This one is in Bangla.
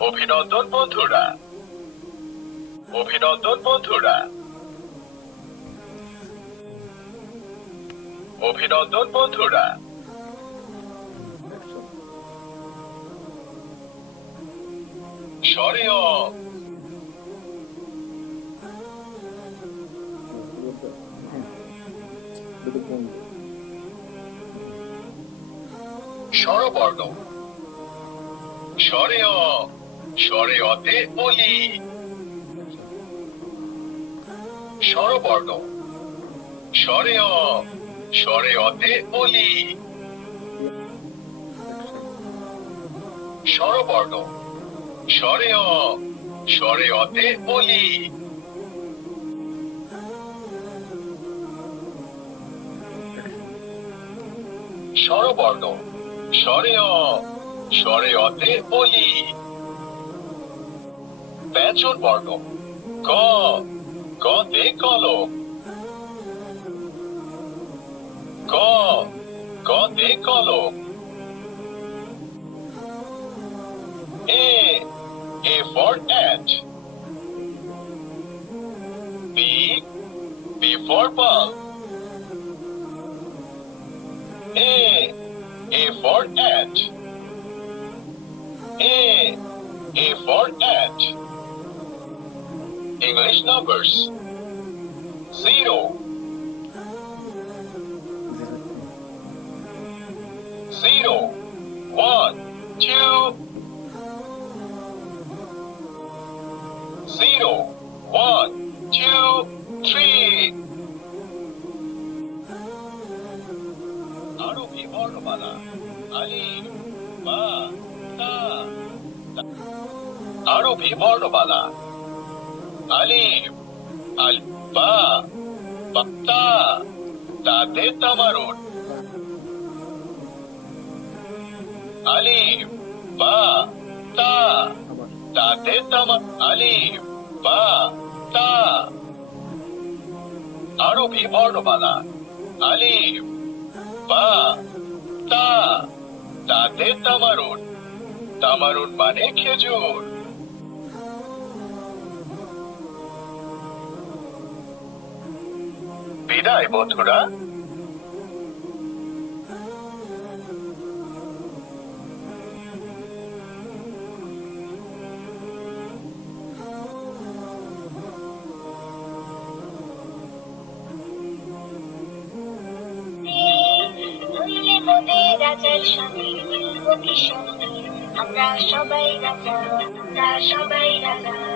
অভিনন্দন বন্ধুরা, অভিনন্দন বন্ধুরা, অভিনন্দন বন্ধুরা। সরেও স্বরবর্ণ, সরেও সরেয়তে বলি। স্বরবর্ণ, সরেও সরেয়তে বলি। স্বরবর্ণ, সরেও সরেয়তে বলি। স্বরবর্ণ, সরেও সরেয়তে বলি। ব্যঞ্জন বর্ণ, ক কতে কলম, ক কতে কলম। A for ant. B for ball. A for ant. A for ant. English numbers. 0, 0, 1, 2, 0, 1, 2, 3. আরবি বর্ণমালা আলিফ বা তা। আরবি বর্ণমালা আলিফ আল বা তা, তাতে তামারুন। আলিফ বা তা, তাতে তামা। আলিফ বা তা। আরবি বর্ণমালা আলিফ বা তা, তাতে তামারুন। তামারুন মানে খেজুর। বিদায় বন্ধুরা। আমরা সবাই রাজা, আমরা সবাই রাজা।